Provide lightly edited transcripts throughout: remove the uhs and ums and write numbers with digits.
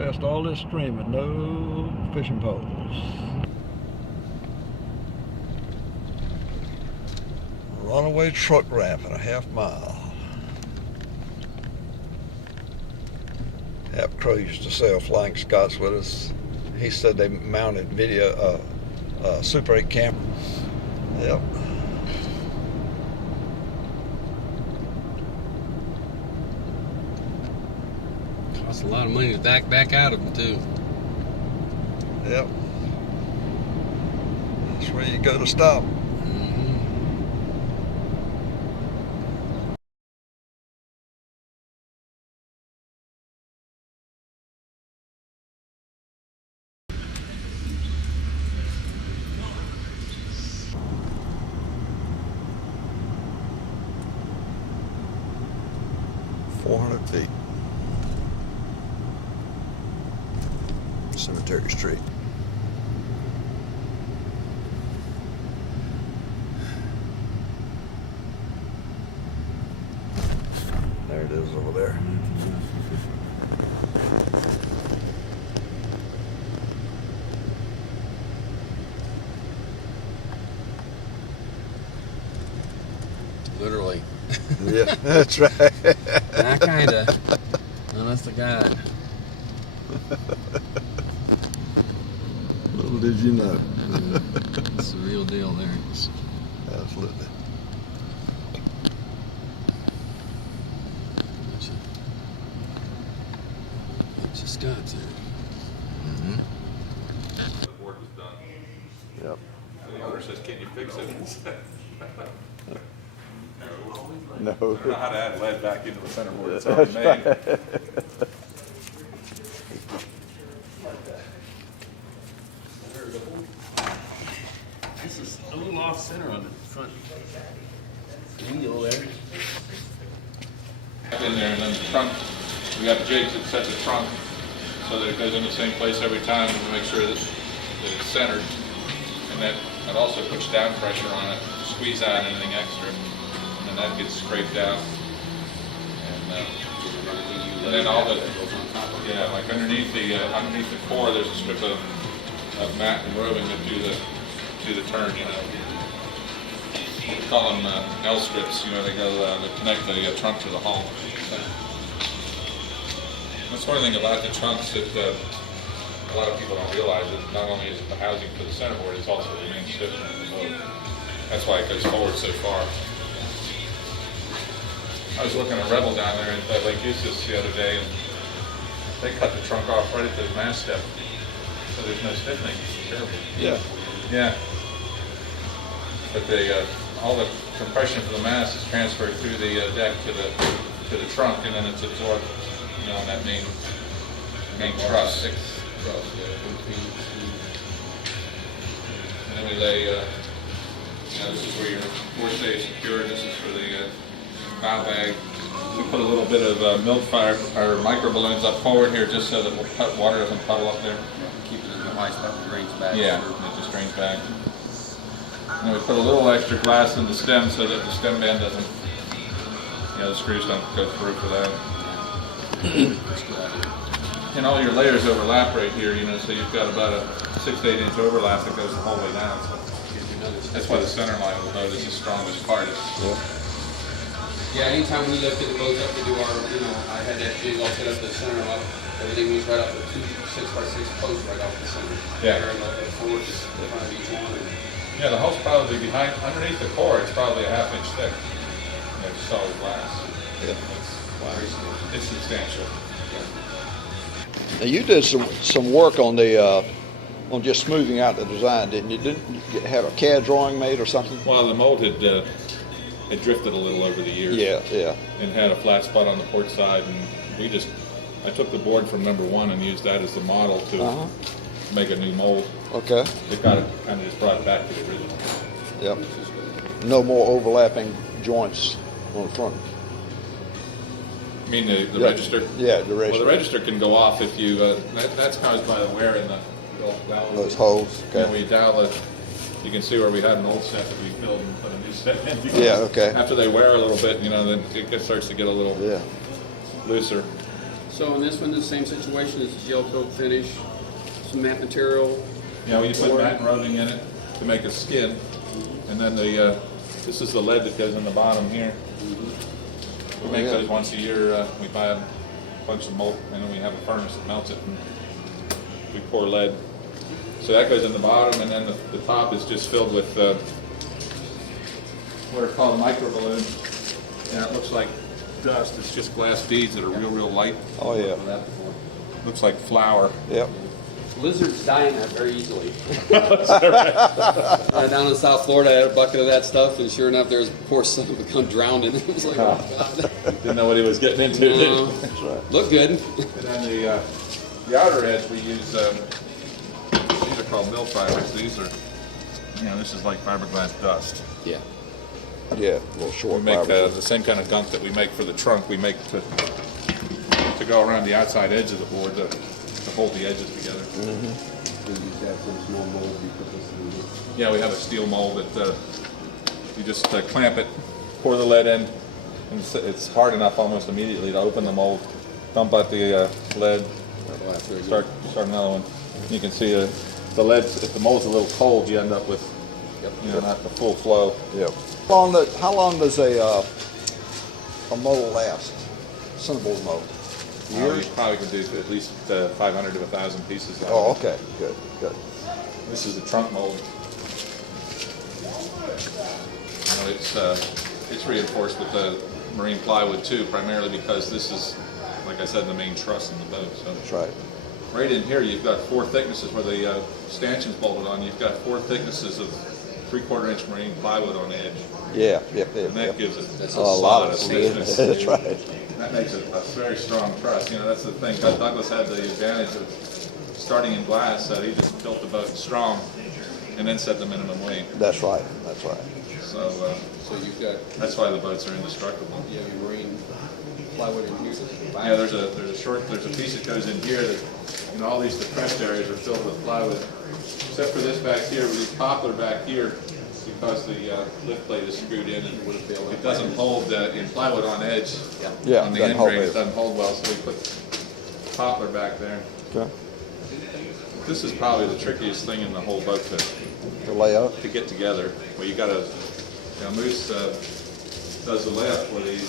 past all this stream with no fishing poles. Runaway truck ramp in a half mile. Hap Crow used to sell Flying Scots with us. He said they mounted video, Super 8 camera. Yep. Costs a lot of money to back out of them too. Yep. That's where you go to stop. feet. Cemetery Street. There it is over there. Literally. Yeah, that's right. Not kinda. Honest to God. Little did you know. It's the real deal there. Absolutely. Bunch of Scots there. The board was done. Yep. And the owner says, "Can you fix it?" No. I don't know how to add lead back into the centerboard. It's already made. This is a little off center on the front wheel there. In there, and then the trunk, we got jigs that set the trunk so that it goes in the same place every time, and we make sure that it's centered. And that also puts down pressure on it to squeeze out anything extra. And that gets scraped out, and then all the like underneath the core, there's a strip of mat and roving that do the turn. You know, we call them L strips. You know, they connect the trunk to the hull. That's one thing about the trunks that a lot of people don't realize is not only is it the housing for the centerboard, it's also the main stiffener of the boat. That's why it goes forward so far. I was looking at Rebel down there at Lake Eustis the other day, and they cut the trunk off right at the mast step, so there's no stiffening. It's terrible. Yeah. Yeah. But all the compression for the mast is transferred through the deck to the trunk, and then it's absorbed, on that main truss. And then we lay. This is where your fore stays secured. This is for the bow bag. We put a little bit of milk fire or micro balloons up forward here just so that water doesn't puddle up there. Keep it in the high spot, it drains back. Yeah, it just drains back. And then we put a little extra glass in the stem so that the stem band doesn't, the screws don't go through for that. And all your layers overlap right here, so you've got about a 6 to 8 inch overlap that goes the whole way down. So that's why the center line of the boat is the strongest part. Yeah, anytime we lifted the boats up to do our, I had that jig all set up to the center up. Everything was right off the 2 6x6 posts right off the center. Yeah. And the forward just in front of each one. Yeah, the hull's probably underneath the core, it's probably a half inch thick. It's solid glass. Yeah. It's substantial. Now you did some work on the on just smoothing out the design, didn't you? Didn't you have a CAD drawing made or something? Well, the mold had drifted a little over the years. Yeah. And had a flat spot on the port side, and I took the board from number 1 and used that as the model to make a new mold. Okay. It kind of just brought it back to the original. Yep. No more overlapping joints on the front. You mean the register? Yeah, the register. Well, the register can go off if you. That's caused by the wear in the valve. Those holes. Okay. When we dial it, you can see where we had an old set that we filled and put a new set in. Yeah. Okay. After they wear a little bit, then it starts to get a little looser. So in this one, the same situation, it's a gel coat finish, some matte material. Yeah, we put matte and roving in it to make a skin, and then this is the lead that goes in the bottom here. We make those once a year. We buy a bunch of molten, and then we have a furnace that melts it, and we pour lead. So that goes in the bottom, and then the top is just filled with what are called micro balloons. And it looks like dust. It's just glass beads that are real light. Oh, yeah. Looks like flour. Yep. Lizards die in that very easily. Down in South Florida, I had a bucket of that stuff, and sure enough, there's a poor son of a gun drowned in it. It was like, oh God. Didn't know what he was getting into. Did he? That's right. Looked good. And then the outer edge we use, these are called mill fibers. These are, this is like fiberglass dust. Yeah. Yeah, a little short We make fibers. the same kind of gunk that we make for the trunk, we make to go around the outside edge of the board to hold the edges together. Yeah, we have a steel mold that you just clamp it, pour the lead in, and it's hard enough almost immediately to open the mold, dump out the lead, start another one. You can see the lead, if the mold's a little cold, you end up with not the full flow. Yep. How long does a mold last? Centerboard mold? You Years? probably could do at least 500 to 1,000 pieces. Oh, okay. Good. This is the trunk mold. It's reinforced with the marine plywood too, primarily because this is, like I said, the main truss in the boat. So That's right. right in here, you've got 4 thicknesses where the stanchion's bolted on. You've got 4 thicknesses of 3/4 inch marine plywood on the edge, Yeah. and that gives it That's a lot of thickness. That's right. That makes it a very strong truss. That's the thing. Douglas had the advantage of starting in glass, that he just built the boat strong and then set the minimum weight. That's right. So So you've got that's why the boats are indestructible. your marine plywood in here. Yeah, there's a piece that goes in here that, all these depressed areas are filled with plywood, except for this back here, these poplar back here, because the lift plate is screwed in and it doesn't hold in plywood on edge. Yeah. On the doesn't end hold grain, it it. doesn't hold well, so we put poplar back there. Okay. This is probably the trickiest thing in the whole boat The layout. to get together. Well, you gotta, Moose does the layout for these.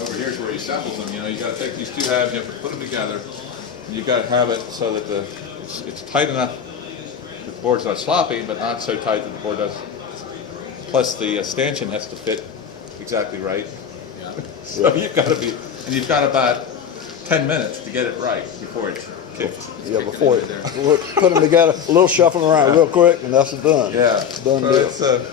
Over here's where he assembles them. You gotta take these 2 halves, you have to put them together. And you gotta have it so that it's tight enough that the board's not sloppy, but not so tight that the board does. Plus the stanchion has to fit exactly right. So you've got about 10 minutes to get it right before it's kicked. Yeah, before we'll put them together, a little shuffling around real quick, and that's done. Yeah, Done so deal.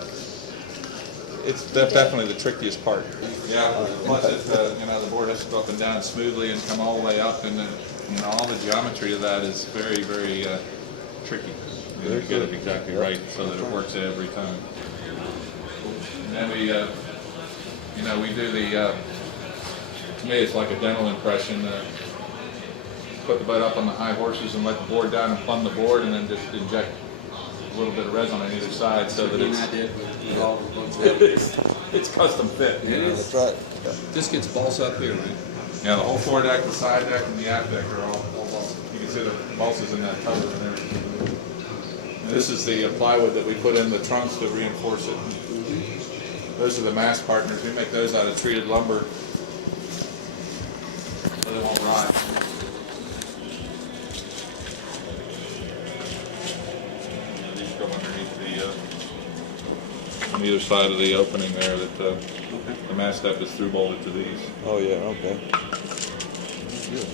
it's definitely the trickiest part. Yeah, plus the board has to go up and down smoothly and come all the way up, and then all the geometry of that is very, very tricky. You get it exactly right so that it works every time. And then we do the. To me, it's like a dental impression. Put the boat up on the high horses and let the board down and plumb the board, and then just inject a little bit of resin on either side so that it's custom fit. That's right. Yeah. This gets balsa up here, right? Yeah, the whole foredeck, the side deck, and the aft deck are all balsa. You can see the balsas in that cover in there. And this is the plywood that we put in the trunks to reinforce it. Those are the mast partners. We make those out of treated lumber so they won't rot. These go underneath on either side of the opening there. That the mast step is through bolted to these. Oh yeah. Okay. Good.